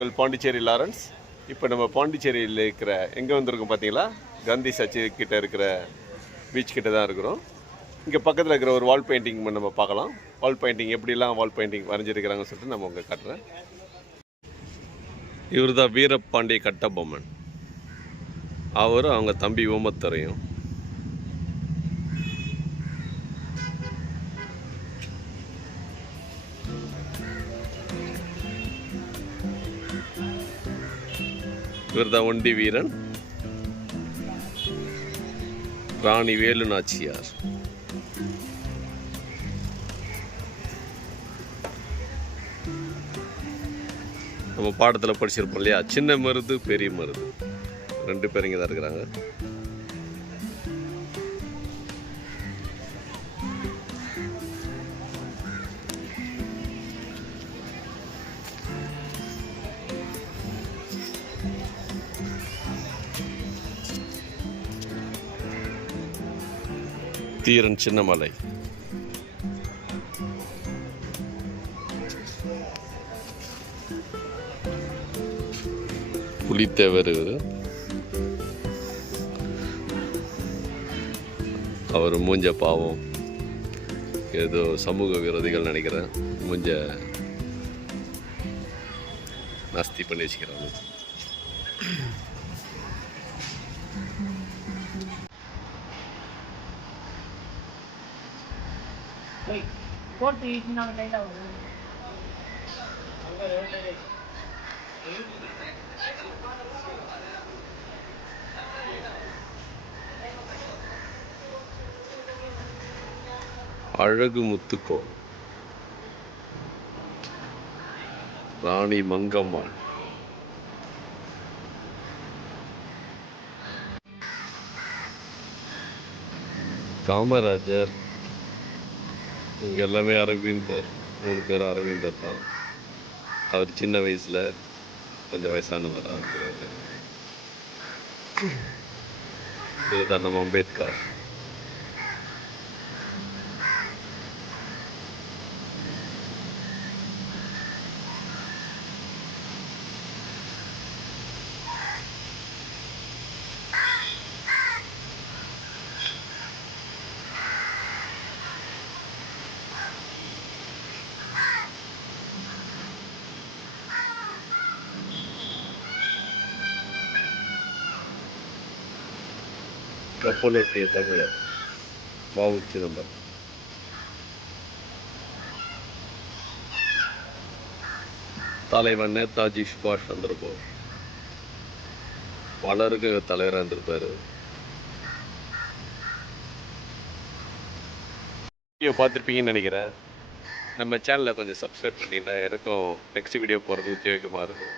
உங்கள் பாண்டிச்சேரி லாரன்ஸ். இப்போ நம்ம பாண்டிச்சேரியில் இருக்கிற எங்கே வந்திருக்கோம் பார்த்தீங்களா காந்தி சர்ச்சு கிட்ட இருக்கிற பீச் கிட்ட தான் இருக்கிறோம். இங்கே பக்கத்தில் இருக்கிற ஒரு வால் பெயிண்டிங் நம்ம பார்க்கலாம். வால் பெயிண்டிங் எப்படிலாம் வால் பெயிண்டிங் வரைஞ்சிருக்கிறாங்கன்னு சொல்லிட்டு நம்ம உங்கள் காட்டுறேன். இவர் தான் வீரப்பாண்டிய கட்டபொம்மன். அவரும் அவங்க தம்பி ஓமத்துறையும் இவர் தான் ஒண்டி வீரன். ராணி வேலு நாச்சியார். நம்ம பாடத்தில் படிச்சிருப்போம் இல்லையா? சின்ன மருது பெரிய மருது. ரெண்டு பேரும் இங்கே தான் இருக்கிறாங்க. தீரன் சின்னமலை புலித்தேவர் இவர். அவர் மூஞ்ச பாவம். ஏதோ சமூக விரோதிகள் நினைக்கிறேன் மூஞ்ச நாஸ்தி பண்ணி வச்சுக்கிறாங்க போட்டு இட்டுனாங்க லைட்டாக வரும் அழகு முத்துக்கோ. ராணி மங்கம்மாள். காமராஜர். இங்கே எல்லாமே அரவிந்தர். மூணு பேர் அரவிந்தர் தான். அவர் சின்ன வயசுல கொஞ்சம் வயசானவராக இருக்கிறாரு. இதுதான் நம்ம அம்பேத்கர். கப்பலுடைய தமிழர் வாவு சிதம்பரம் தலைவன் நேதாஜி சுபாஷ் சந்திரபோஸ் பலருக்கு தலைவராக இருந்திருப்பாரு வீடியோ பார்த்துருப்பீங்கன்னு நினைக்கிறேன் நம்ம சேனலை கொஞ்சம் சப்ஸ்கிரைப் பண்ணிங்கன்னா எனக்கும் நெக்ஸ்ட் வீடியோ போகிறது உத்தியோகமாக இருக்கும்